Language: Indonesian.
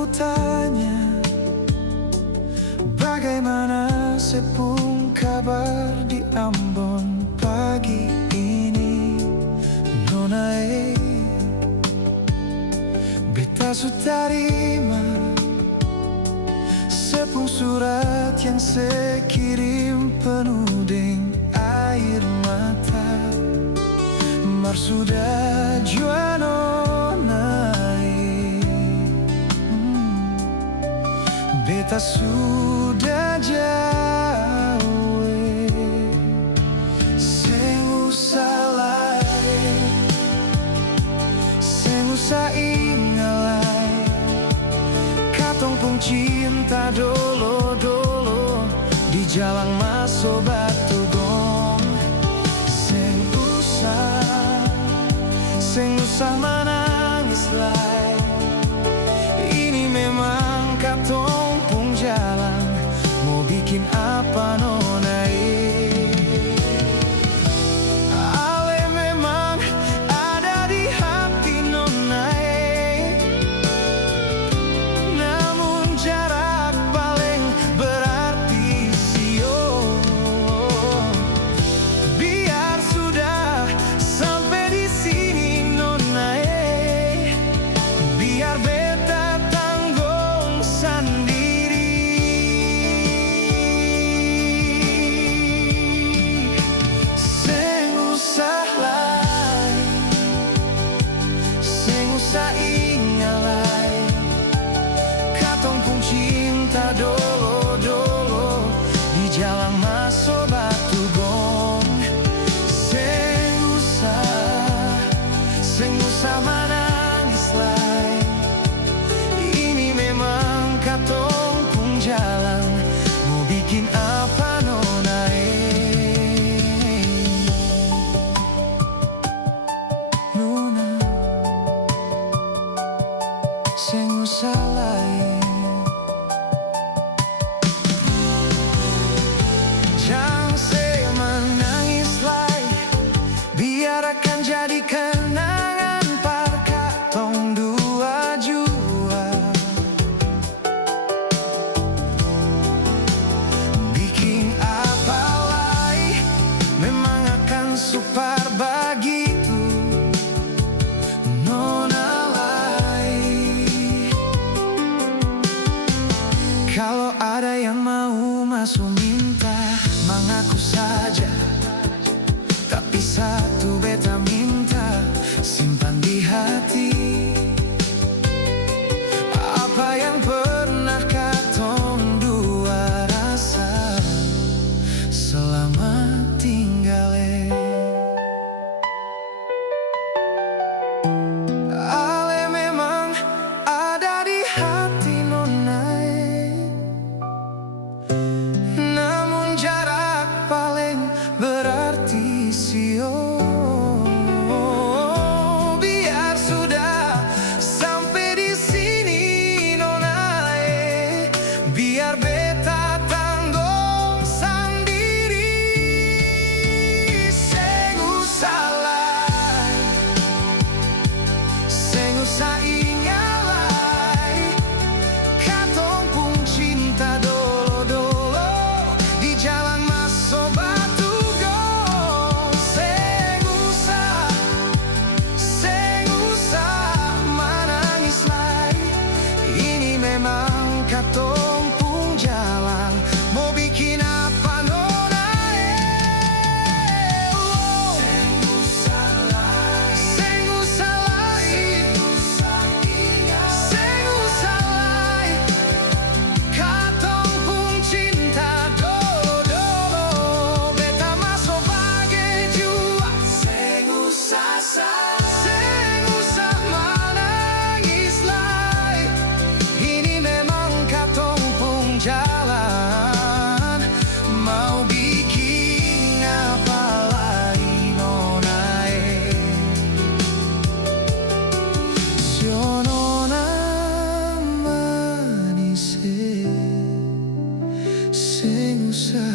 ku tanya, bagaimana sepung kabar di Ambon pagi ini, Nona beta su tarima sepung surat yang sekirim penuh dengan air mata. Mar sudah jua Nona, beta sudah jauh, seng usah lari, seng usah ingalai, katong pung cinta dolo-dolo di jalan masuk Batu Gong. Seng usah menangis lagi, ini memang katong pung jalan, mau bikin apa Nona. Ale memang ada di hati Nona, namun jarak paling berarti sio. Biar sudah sampai di sini Nona, biar beta tanggung sendiri. Seng usah lari, seng usah ingalai, katong pung cinta dolo-dolo di jalan masuk Batu Gong. Seng usah menangis lagi, ini memang katong pung jalan, mau bikin apa Nona. Nona, seng usah lagi, jangan say menangis lagi, biar akan jadi kenangan par katong dua jua. Bikin apa lagi, memang akan super begitu Nona lai. Kalau ada yang mau masuk minta, mengaku saja. Tapi satu beta minta, simpan di hati apa yang pernah katong dua rasa. Selamat tinggal, Ale memang ada di hati Nona, namun jarak paling berarti sio. Biar sudah sampai di sini Nona, biar beta tanggung sendiri. Seng usah lari, seng usah ingalai, katong pung cinta dolo-dolo di jalan masuk Batu Gong. Seng usah menangis lagi, ini memang katong pung jalan, mau bikin apa Nona. Seng usah lagi, seng usah lagi, seng usah lagi, katong pung cinta dolo-dolo beta masuk bagai jua. Seng usah menangis lagi, ini memang katong pung jalan, mau bikin apa lagi Nona. Sio Nona manis, seng usah